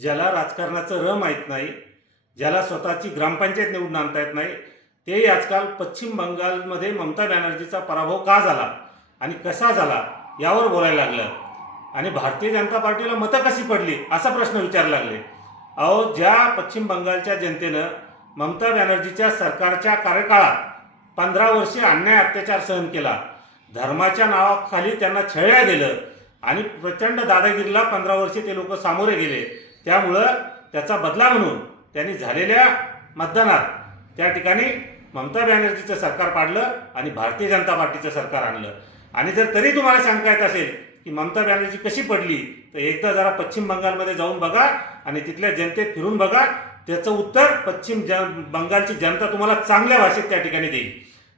ज्याला राजकारणाचं र माहीत नाही, ज्याला स्वतःची ग्रामपंचायत निवडून आणता येत नाही, तेही आजकाल पश्चिम बंगालमध्ये ममता बॅनर्जीचा पराभव का झाला आणि कसा झाला यावर बोलायला लागलं. आणि भारतीय जनता पार्टीला मतं कशी पडली असा प्रश्न विचारायला लागले. अहो, ज्या पश्चिम बंगालच्या जनतेनं ममता बॅनर्जीच्या सरकारच्या कार्यकाळात 15 वर्षे अन्याय अत्याचार सहन केला, धर्माच्या नावाखाली त्यांना छळल्या गेलं आणि प्रचंड दादागिरीला 15 वर्षे ते लोक सामोरे गेले. त्यामुळं त्याचा बदला म्हणून त्यांनी झालेल्या मतदानात त्या ठिकाणी ममता बॅनर्जीचं सरकार पाडलं आणि भारतीय जनता पार्टीचं सरकार आणलं. आणि जर तरी तुम्हाला शंका येत असेल की ममता बॅनर्जी कशी पडली, तर एकदा जरा पश्चिम बंगालमध्ये जाऊन बघा आणि तिथल्या जनतेत फिरून बघा. त्याचं उत्तर बंगालची जनता तुम्हाला चांगल्या भाषेत त्या ठिकाणी देईल.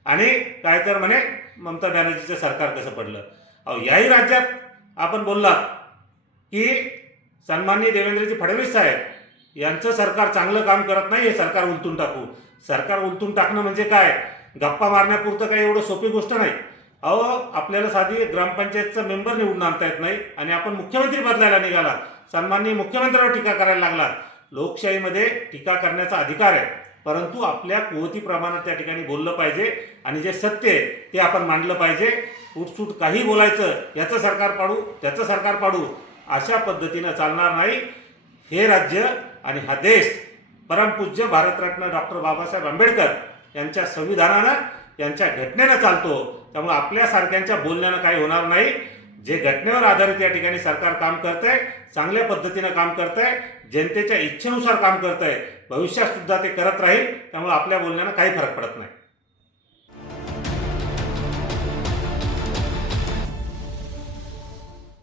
आणि काय तर म्हणे ममता बॅनर्जीचं सरकार कसं पडलं. अहो, याही राज्यात आपण बोललात की सन्माननीय देवेंद्रजी फडणवीस साहेब यांचं सरकार चांगलं काम करत नाही, हे सरकार उलटून टाकू. सरकार उलटून टाकणं म्हणजे काय, गप्पा मारण्यापुरतं काही एवढं सोपी गोष्ट नाही. अहो, आपल्याला साधी ग्रामपंचायतचा मेंबर निवडून आणता येत नाही आणि आपण मुख्यमंत्री बदलायला निघाला, सन्माननीय मुख्यमंत्र्यावर टीका करायला लागला. लोकशाहीमध्ये टीका करण्याचा अधिकार आहे, परंतु आपल्या कुवतीप्रमाणे त्या ठिकाणी बोललं पाहिजे आणि जे सत्य आहे ते आपण मांडलं पाहिजे. उठसूट काही बोलायचं, याचं सरकार पाडू त्याचं सरकार पाडू अशा पद्धतीनं चालणार नाही. हे राज्य आणि हा देश परमपूज्य भारतरत्न डॉक्टर बाबासाहेब आंबेडकर यांच्या संविधानानं, यांच्या घटनेनं चालतो. त्यामुळे आपल्यासारख्यांच्या बोलण्यानं काही होणार नाही. जे घटनेवर आधारित या ठिकाणी सरकार काम करतंय, चांगल्या पद्धतीनं काम करतंय, जनतेच्या इच्छेनुसार काम करतंय, भविष्यात सुद्धा ते करत राहील. त्यामुळे आपल्या बोलण्यानं काही फरक पडत नाही.